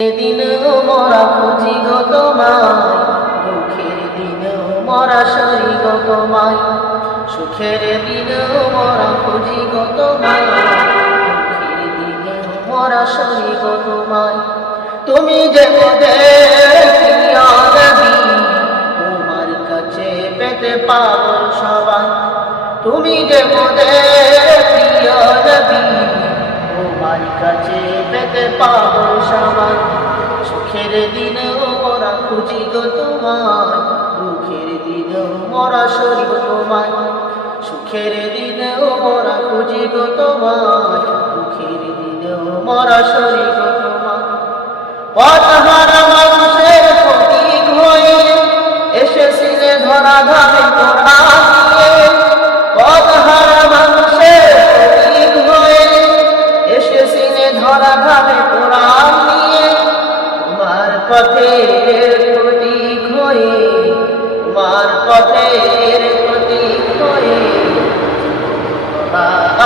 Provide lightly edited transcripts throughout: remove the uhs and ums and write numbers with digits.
দিন মরা খুঁজি গো তোমায়, দুঃখের দিন মরা সরি গো তোমায়, সুখের দিন মরা খুঁজি গো তোমায়, দুঃখের দিন মরা সরি গো তোমায়। তুমি যে মোদের প্রিয় নবী, তোমার কাছে পেতে পাগল সবাই। তুমি যে মোদের প্রিয় নবী, তোমার কাছে পেতে পাগল সবাই। সুখের দিনে মোরা খুঁজি গো তোমায়, দুঃখের দিনে মোরা সরি গো তোমায়, সুখের দিনে মোরা খুঁজি গো তোমায়, দুঃখের দিনে মোরা সরি গো তোমায়। পথহারা মানুষের প্রতীক হয়ে এসেছিলে ধরা ধামে তোরা দিয়ে, পথহারা মানুষের প্রতীক হয়ে এসেছিলে ধরা ধামে তোরা দিয়ে। তোমার পথের প্রতীক হয়ে, তোমার পথের প্রতীক হয়ে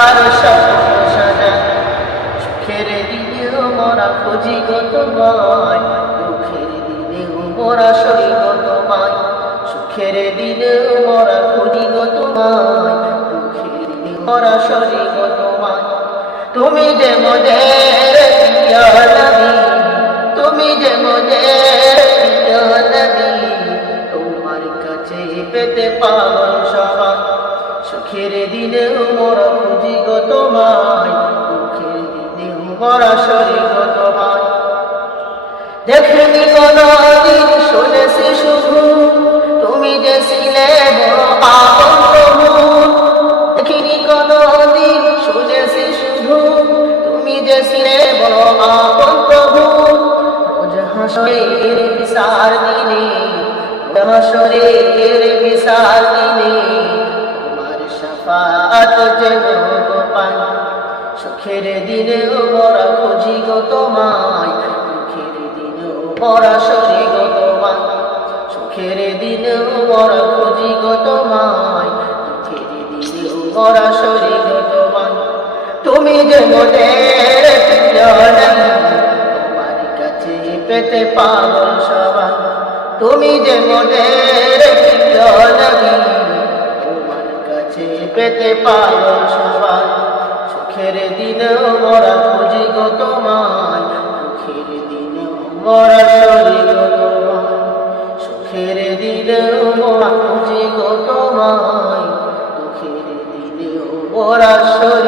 আর স্বপ্ন সাজা। সুখের দিনেও মোরা খুঁজি গো তোমায়, দুঃখের দিনেও মোরা সরি গো তোমায়, সুখের দিনেও মোরা খুঁজি গো তোমায়, দুঃখের দিনে মোরা সরি গো তোমায়। তুমি যে মোদের প্রিয় নবী, তুমি যে মোদের প্রিয় নবী, তোমার কাছে পেতে পাগল সবাই। সুখের দিনেও মোরা খুঁজি গো তোমায়, দুঃখের দিনেও মোরা সরি গো তোমায়। দেখিনি কোনদিন শুনেছি শুধু, তুমি যে ছিলে বড় আপন প্রভু। দেখিনি কোনদিন শুনেছি শুধু, তুমি যে ছিলে বড় আপন প্রভু। রোজ হাসরের বিচার দিনে, হাসরের বিচার দিনে তোমার শাফাআত যেন পাই। সুখের দিনেও মোরা খুঁজি গো তোমায়, দুঃখের দিনেও মোরা সরি গো তোমায়, সুখের দিনেও মোরা খুঁজি গো তোমায়, দুঃখের দিনেও মোরা সরি গো তোমায়। তুমি যে মোদের প্রিয় নবী, তোমার কাছে পেতে পাগল সবাই। তুমি যে মোদের প্রিয় নবী, তোমার কাছে পেতে পাগল সবাই। সুখের দিনেও মোরা খুঁজি গো তোমায়, দুঃখের দিনেও মোরা সরি গো তোমায়, সুখের দিনেও মোরা খুঁজি গো তোমায়, দুঃখের দিনেও মোরা সরি।